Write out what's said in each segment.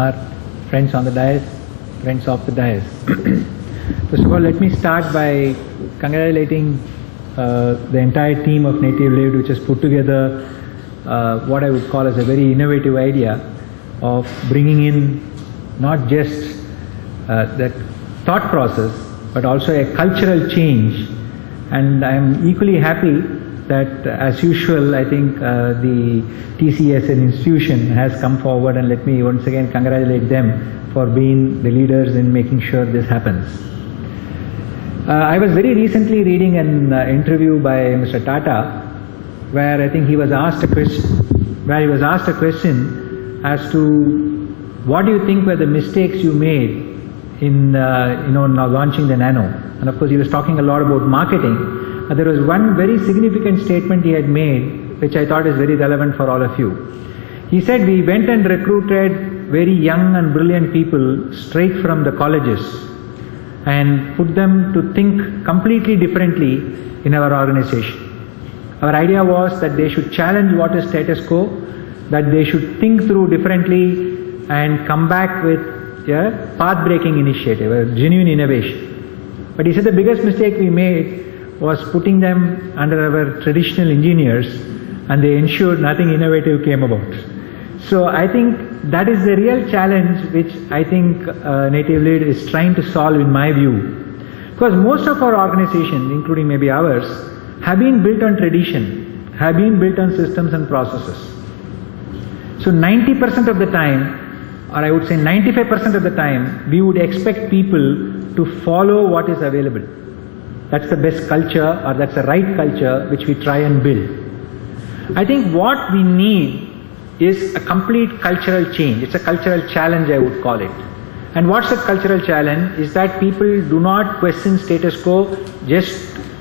Kumar, friends on the dais, friends of the dais. First of all, let me start by congratulating the entire team of Nativelead, which has put together what I would call as a very innovative idea of bringing in not just that thought process, but also a cultural change. And I'm equally happy that, as usual, I think the TC as an institution has come forward, and let me once again congratulate them for being the leaders in making sure this happens. I was very recently reading an interview by Mr. Tata, where I think he was asked a question, as to what do you think were the mistakes you made in now launching the Nano. And of course he was talking a lot about marketing. But there was one very significant statement he had made, which I thought is very relevant for all of you. He said, we went and recruited very young and brilliant people straight from the colleges and put them to think completely differently in our organization. Our idea was that they should challenge what is status quo, that they should think through differently and come back with a path-breaking initiative, a genuine innovation. But he said the biggest mistake we made was putting them under our traditional engineers, and they ensured nothing innovative came about. So I think that is the real challenge which I think Nativelead is trying to solve in my view. Because most of our organizations, including maybe ours, have been built on tradition, have been built on systems and processes. So 90% of the time, or I would say 95% of the time, we would expect people to follow what is available. That's the best culture, or that's the right culture which we try and build. I think what we need is a complete cultural change. It's a cultural challenge, I would call it. And what's the cultural challenge is that people do not question status quo just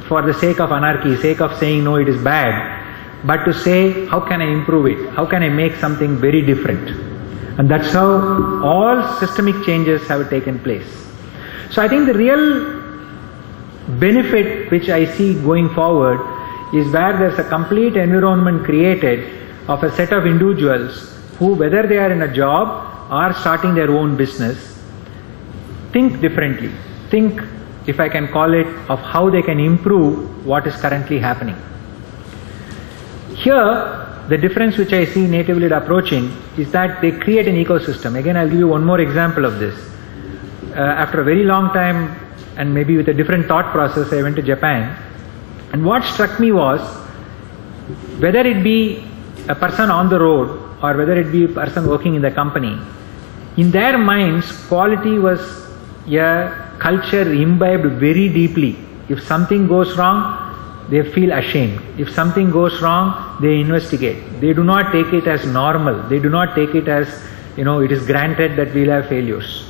for the sake of anarchy, sake of saying no, it is bad, but to say, how can I improve it? How can I make something very different? And that's how all systemic changes have taken place. So I think the real benefit which I see going forward is where there's a complete environment created of a set of individuals who, whether they are in a job or starting their own business, think differently. Think, if I can call it, of how they can improve what is currently happening. Here, the difference which I see Nativelead approaching is that they create an ecosystem. Again, I'll give you one more example of this. After a very long time, and maybe with a different thought process, I went to Japan. And what struck me was, whether it be a person on the road or whether it be a person working in the company, in their minds, quality was a culture imbibed very deeply. If something goes wrong, they feel ashamed. If something goes wrong, they investigate. They do not take it as normal. They do not take it as, it is granted that we'll have failures.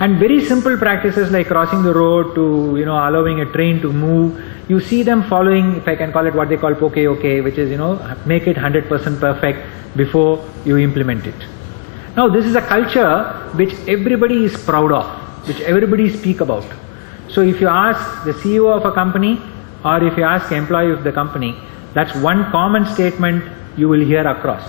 And very simple practices like crossing the road to, allowing a train to move, you see them following, if I can call it, what they call poke, which is, make it 100% perfect before you implement it. Now, this is a culture which everybody is proud of, which everybody speak about. So if you ask the CEO of a company, or if you ask the employee of the company, that's one common statement you will hear across.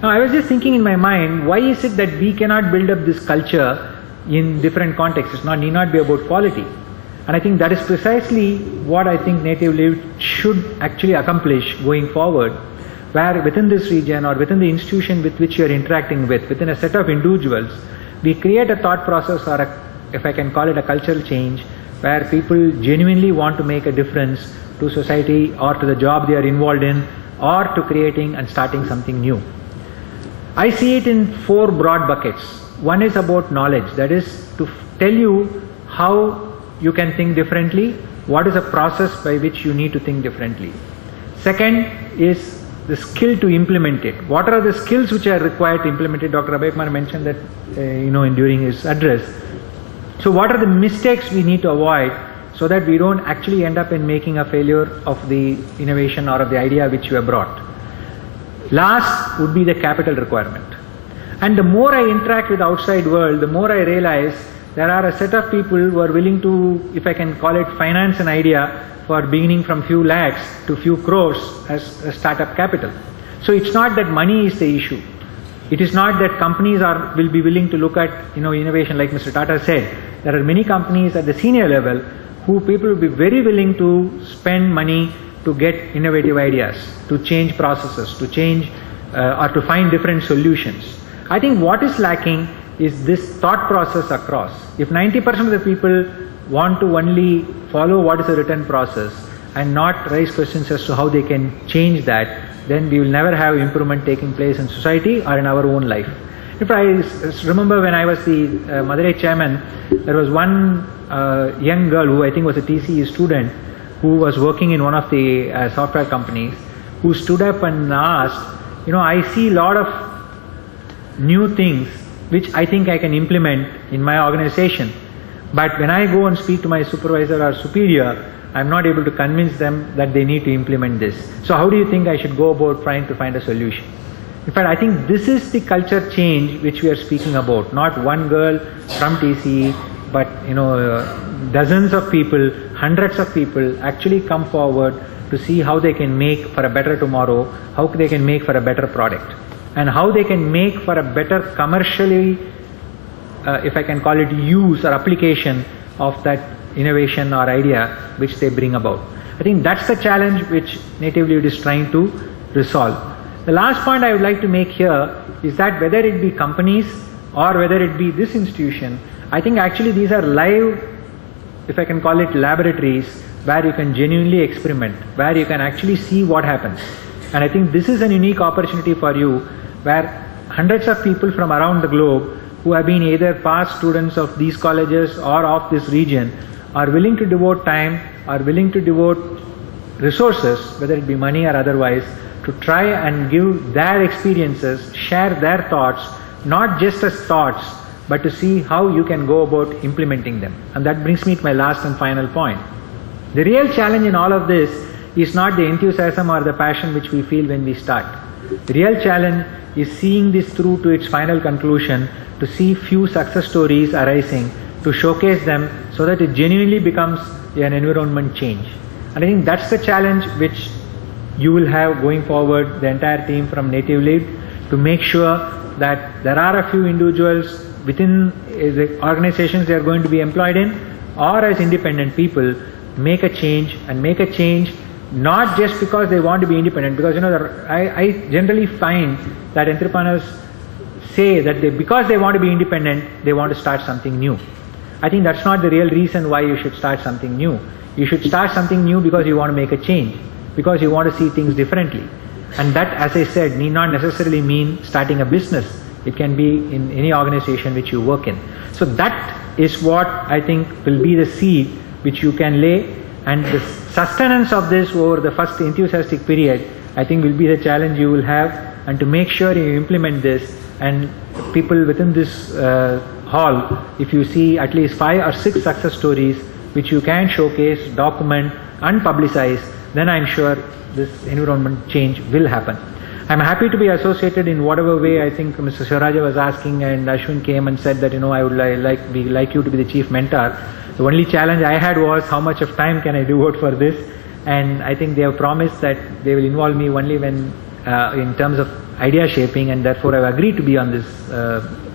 Now, I was just thinking in my mind, why is it that we cannot build up this culture in different contexts? It need not be about quality. And I think that is precisely what I think Nativelead should actually accomplish going forward, where within this region or within the institution with which you are interacting with, within a set of individuals, we create a thought process, or if I can call it a cultural change, where people genuinely want to make a difference to society or to the job they are involved in, or to creating and starting something new. I see it in 4 broad buckets. One is about knowledge, that is to tell you how you can think differently, what is a process by which you need to think differently. Second is the skill to implement it. What are the skills which are required to implement it? Dr. Abhay Kumar mentioned that during his address. So what are the mistakes we need to avoid so that we don't actually end up in making a failure of the innovation or of the idea which you have brought. Last would be the capital requirement. And the more I interact with the outside world, the more I realize there are a set of people who are willing to, if I can call it, finance an idea for beginning from few lakhs to few crores as a startup capital. So it's not that money is the issue. It is not that companies will be willing to look at innovation like Mr. Tata said. There are many companies at the senior level who people will be very willing to spend money to get innovative ideas, to change processes, to change or to find different solutions. I think what is lacking is this thought process across. If 90% of the people want to only follow what is a written process and not raise questions as to how they can change that, then we will never have improvement taking place in society or in our own life. If I remember when I was the Madurai chairman, there was one young girl who I think was a TCE student who was working in one of the software companies, who stood up and asked, I see a lot of new things which I think I can implement in my organization, but when I go and speak to my supervisor or superior, I'm not able to convince them that they need to implement this. So how do you think I should go about trying to find a solution? In fact, I think this is the culture change which we are speaking about. Not one girl from TCE, but dozens of people, hundreds of people actually come forward to see how they can make for a better tomorrow, how they can make for a better product, and how they can make for a better commercially, if I can call it, use or application of that innovation or idea which they bring about. I think that's the challenge which Nativelead is trying to resolve. The last point I would like to make here is that whether it be companies or whether it be this institution, I think actually these are live, if I can call it, laboratories where you can genuinely experiment, where you can actually see what happens. And I think this is an unique opportunity for you, where hundreds of people from around the globe who have been either past students of these colleges or of this region are willing to devote time, are willing to devote resources, whether it be money or otherwise, to try and give their experiences, share their thoughts, not just as thoughts, but to see how you can go about implementing them. And that brings me to my last and final point. The real challenge in all of this is not the enthusiasm or the passion which we feel when we start. The real challenge is seeing this through to its final conclusion, to see few success stories arising, to showcase them so that it genuinely becomes an environment change. And I think that's the challenge which you will have going forward, the entire team from Nativelead, to make sure that there are a few individuals within the organizations they are going to be employed in, or as independent people, make a change, and make a change not just because they want to be independent, because I generally find that entrepreneurs say that because they want to be independent, they want to start something new. I think that's not the real reason why you should start something new. You should start something new because you want to make a change, because you want to see things differently. And that, as I said, need not necessarily mean starting a business. It can be in any organization which you work in. So that is what I think will be the seed which you can lay, and the sustenance of this over the first enthusiastic period, I think, will be the challenge you will have, and to make sure you implement this, and people within this hall, if you see at least 5 or 6 success stories which you can showcase, document and publicize, then I'm sure this environment change will happen. I'm happy to be associated in whatever way. I think Mr. Shivaraja was asking, and Ashwin came and said that I would like you to be the chief mentor. The only challenge I had was how much of time can I devote for this, and I think they have promised that they will involve me only when in terms of idea shaping, and therefore I've agreed to be on this,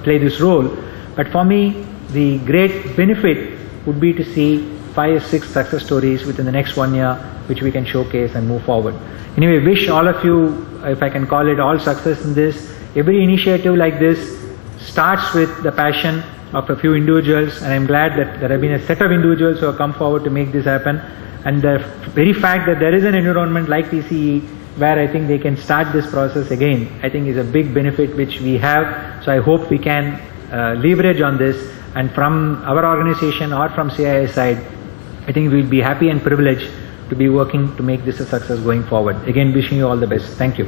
play this role. But for me, the great benefit would be to see 5 or 6 success stories within the next 1 year, which we can showcase and move forward. Anyway, wish all of you, if I can call it, all success in this. Every initiative like this starts with the passion of a few individuals, and I'm glad that there have been a set of individuals who have come forward to make this happen. And the very fact that there is an environment like TCE where I think they can start this process again, I think is a big benefit which we have. So I hope we can leverage on this, and from our organization or from CII side, I think we'll be happy and privileged to be working to make this a success going forward. Again, wishing you all the best. Thank you.